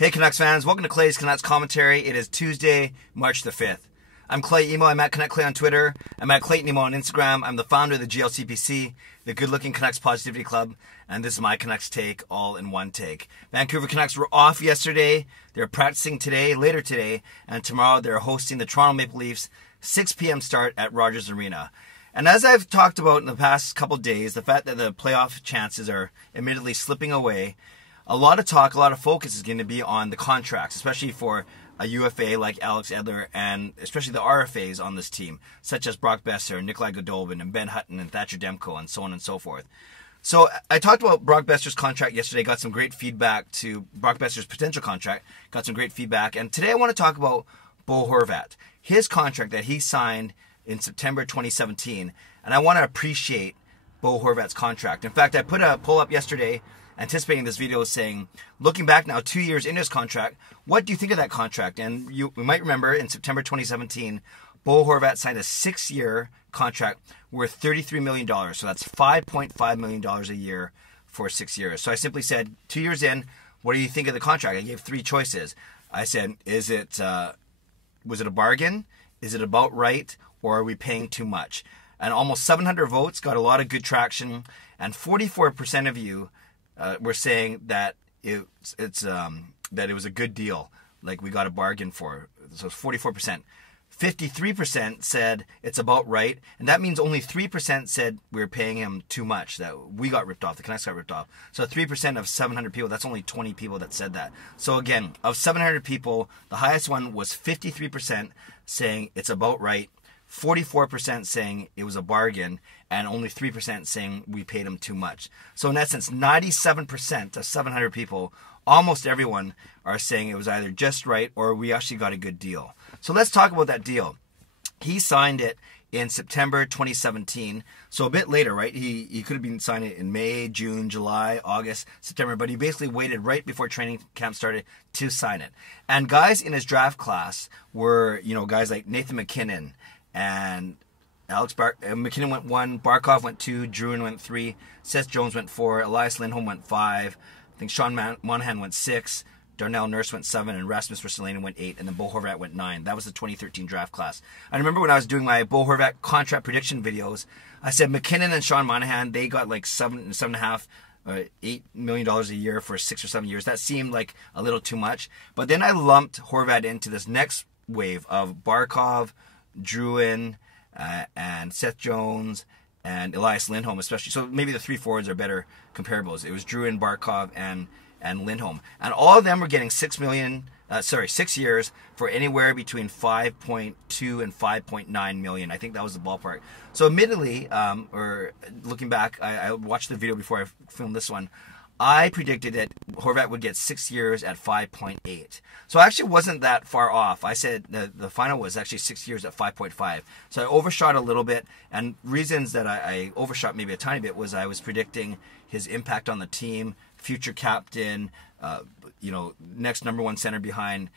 Hey Canucks fans, welcome to Clay's Canucks Commentary. It is Tuesday, March the 5th. I'm Clay Emo. I'm at Canuck Clay on Twitter. I'm at Clayton Emo on Instagram. I'm the founder of the GLCPC, the Good Looking Canucks Positivity Club, and this is my Canucks take, all in one take. Vancouver Canucks were off yesterday. They're practicing today, later today, and tomorrow they're hosting the Toronto Maple Leafs, 6 p.m. start at Rogers Arena. And as I've talked about in the past couple of days, the fact that the playoff chances are admittedly slipping away, a lot of talk, a lot of focus is going to be on the contracts, especially for a UFA like Alex Edler and especially the RFAs on this team, such as Brock Besser, Nikolai Goudobin, and Ben Hutton, and Thatcher Demko, and so on and so forth. So I talked about Brock Besser's contract yesterday, got some great feedback to Brock Besser's potential contract, got some great feedback. And today I want to talk about Bo Horvat, his contract that he signed in September 2017. And I want to appreciate Bo Horvat's contract. In fact, I put a poll up yesterday anticipating this video saying, looking back now 2 years into his contract, what do you think of that contract? And we might remember in September 2017, Bo Horvat signed a 6-year contract worth $33 million. So that's $5.5 million a year for 6 years. So I simply said, 2 years in, what do you think of the contract? I gave 3 choices. I said, was it a bargain? Is it about right? Or are we paying too much? And almost 700 votes, got a lot of good traction. And 44% of you were saying that it was a good deal, like we got a bargain for. So it's 44%. 53% said it's about right, and that means only 3% said we were paying him too much, that we got ripped off, the Canucks got ripped off. So 3% of 700 people, that's only 20 people that said that. So again, of 700 people, the highest one was 53% saying it's about right, 44% saying it was a bargain, and only 3% saying we paid him too much. So in essence, 97% of 700 people, almost everyone, are saying it was either just right or we actually got a good deal. So let's talk about that deal. He signed it in September 2017, so a bit later, right? He could have been signing it in May, June, July, August, September, but he basically waited right before training camp started to sign it. And guys in his draft class were, guys like Nathan MacKinnon, and McKinnon went 1, Barkov went 2, Drouin went 3, Seth Jones went 4, Elias Lindholm went 5, I think Sean Monahan went 6, Darnell Nurse went 7, and Rasmus Ristolainen went 8, and then Bo Horvat went 9. That was the 2013 draft class. I remember when I was doing my Bo Horvat contract prediction videos, I said McKinnon and Sean Monahan, they got like $7.5, $8 million a year for 6 or 7 years. That seemed like a little too much. But then I lumped Horvat into this next wave of Barkov, Drouin, and Seth Jones, and Elias Lindholm especially. So maybe the 3 forwards are better comparables. It was Drouin, Barkov, and Lindholm. And all of them were getting 6 years for anywhere between 5.2 and 5.9 million. I think that was the ballpark. So admittedly, or looking back, I watched the video before I filmed this one. I predicted that Horvat would get 6 years at 5.8. So I actually wasn't that far off. I said the final was actually 6 years at 5.5. So I overshot a little bit, and reasons that I overshot maybe a tiny bit was I was predicting his impact on the team, future captain, next number 1 center behind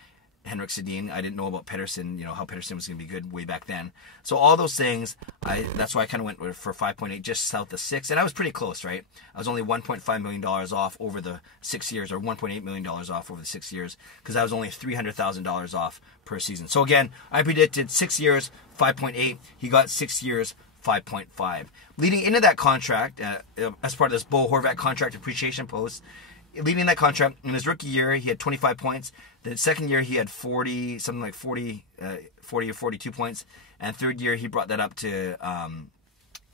Henrik Sedin. I didn't know about Pettersson, how Pettersson was going to be good way back then. So all those things, that's why I kind of went for 5.8, just south of 6. And I was pretty close, right? I was only $1.5 million off over the 6 years, or $1.8 million off over the 6 years, because I was only $300,000 off per season. So again, I predicted 6 years, 5.8. He got 6 years, 5.5. Leading into that contract, as part of this Bo Horvat contract appreciation post, leading that contract, in his rookie year, he had 25 points. The second year, he had 40 or 42 points. And third year, he brought that up to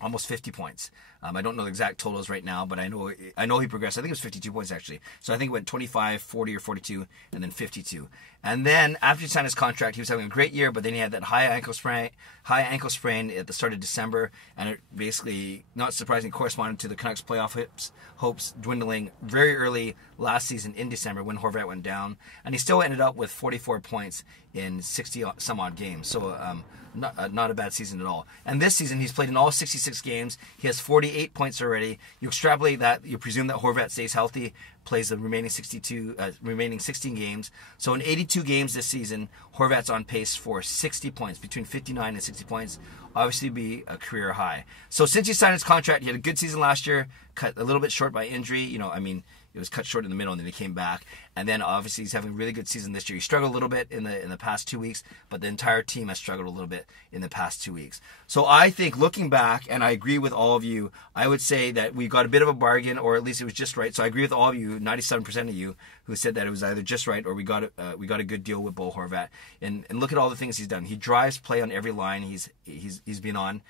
almost 50 points. I don't know the exact totals right now, but I know he progressed. I think it was 52 points, actually. So I think it went 25, 40, or 42, and then 52. And then after he signed his contract, he was having a great year, but then he had that high ankle sprain at the start of December, and it basically, not surprisingly, corresponded to the Canucks playoff hopes dwindling very early last season in December when Horvat went down. And he still ended up with 44 points in 60-some-odd games. So not a bad season at all. And this season, he's played in all 66 games. He has 48 points already. You extrapolate that, you presume that Horvat stays healthy, plays the remaining 16 games. So in 82 games this season, Horvat's on pace for 60 points, between 59 and 60 points. Obviously be a career high. So since he signed his contract, he had a good season last year, cut a little bit short by injury. it was cut short in the middle, and then he came back. And then obviously he's having a really good season this year. He struggled a little bit in the past 2 weeks, but the entire team has struggled a little bit in the past 2 weeks. So I think looking back, and I agree with all of you, I would say that we got a bit of a bargain, or at least it was just right. So I agree with all of you, 97% of you, who said that it was either just right or we got a good deal with Bo Horvat. And look at all the things he's done. He drives play on every line he's been on.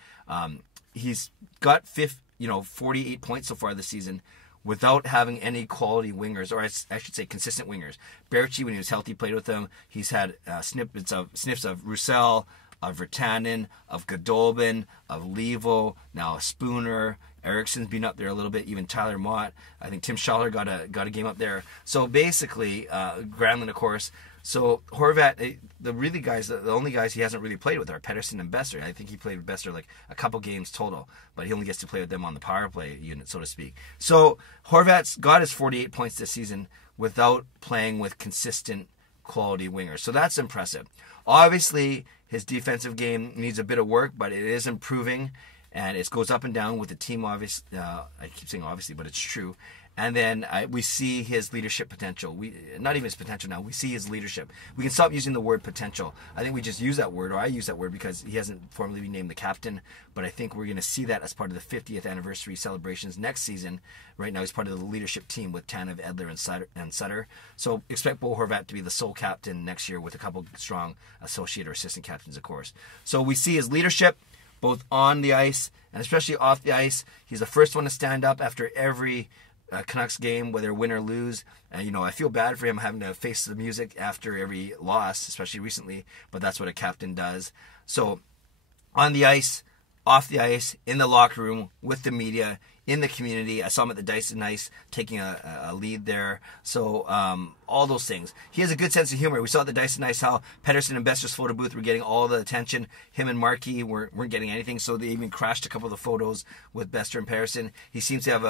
He's got 48 points so far this season without having any quality wingers, or I should say consistent wingers. Berchi, when he was healthy, played with them. He's had sniffs of Roussel, of Virtanen, of Godolbin, of Levo, now Spooner. Ericsson's been up there a little bit, even Tyler Mott. I think Tim Schaller got a game up there. So basically, Granlund, of course. So Horvat, the only guys he hasn't really played with are Pettersson and Besser. I think he played with Besser like a couple games total, but he only gets to play with them on the power play unit, so to speak. So Horvat's got his 48 points this season without playing with consistent quality wingers. So that's impressive. Obviously, his defensive game needs a bit of work, but it is improving, and it goes up and down with the team. Obviously, I keep saying obviously, but it's true. And then we see his leadership potential. Not even his potential now. We see his leadership. We can stop using the word potential. I think we just use that word, or I use that word because he hasn't formally been named the captain. But I think we're going to see that as part of the 50th anniversary celebrations next season. Right now he's part of the leadership team with Tanev, Edler, and Sutter. So expect Bo Horvat to be the sole captain next year with a couple strong associate or assistant captains, of course. So we see his leadership both on the ice and especially off the ice. He's the first one to stand up after every Canucks game, whether win or lose. And, I feel bad for him having to face the music after every loss, especially recently, but that's what a captain does. So on the ice, off the ice, in the locker room, with the media, in the community. I saw him at the Dice and Ice taking a lead there. So all those things. He has a good sense of humor. We saw at the Dice and Ice how Pettersson and Besser's photo booth were getting all the attention. Him and Markey weren't getting anything, so they even crashed a couple of the photos with Besser and Pettersson. He seems to have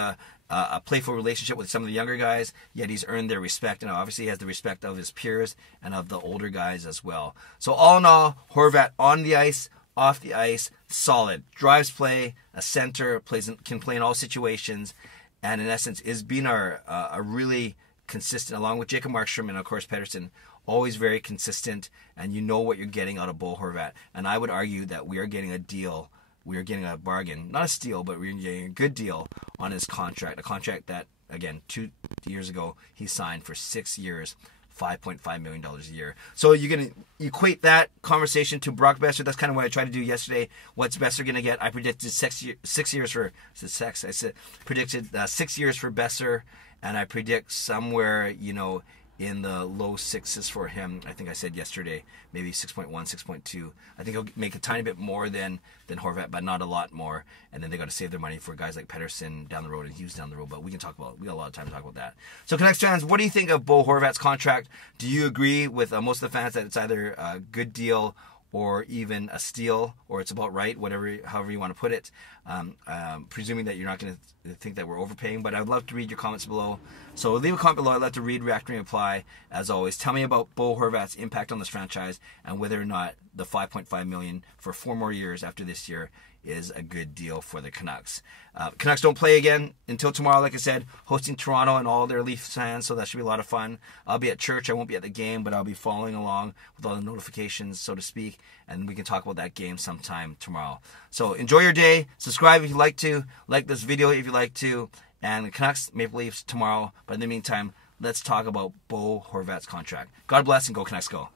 a playful relationship with some of the younger guys, yet he's earned their respect, and obviously he has the respect of his peers and of the older guys as well. So all in all, Horvat on the ice, off the ice, solid. Drives play, a center, can play in all situations, and in essence is being a really consistent, along with Jacob Markstrom and of course Pettersson, always very consistent, and you know what you're getting out of Bo Horvat. And I would argue that we are getting a deal. We are getting a bargain, not a steal, but we're getting a good deal on his contract. A contract that, again, 2 years ago, he signed for 6 years, $5.5 million a year. So you're going to equate that conversation to Brock Besser. That's kind of what I tried to do yesterday. What's Besser going to get? I predicted 6 years for... predicted 6 years for Besser, and I predict somewhere, in the low sixes for him. I think I said yesterday, maybe 6.1, 6.2. I think he'll make a tiny bit more than Horvat, but not a lot more. And then they got to save their money for guys like Pettersson down the road and Hughes down the road. But we got a lot of time to talk about that. So Canucks fans, what do you think of Bo Horvat's contract? Do you agree with most of the fans that it's either a good deal or even a steal, or it's about right, however you want to put it? Presuming that you're not going to think that we're overpaying, but I would love to read your comments below. So leave a comment below. I'd love to read, react, and reply. As always, tell me about Bo Horvat's impact on this franchise and whether or not the $5.5 million for 4 more years after this year is a good deal for the Canucks. Canucks don't play again until tomorrow, like I said, hosting Toronto and all their Leafs fans, so that should be a lot of fun. I'll be at church. I won't be at the game, but I'll be following along with all the notifications, so to speak, and we can talk about that game sometime tomorrow. So enjoy your day. Subscribe if you'd like to. Like this video if you'd like to. And the Canucks, Maple Leafs tomorrow. But in the meantime, let's talk about Bo Horvat's contract. God bless and go Canucks go.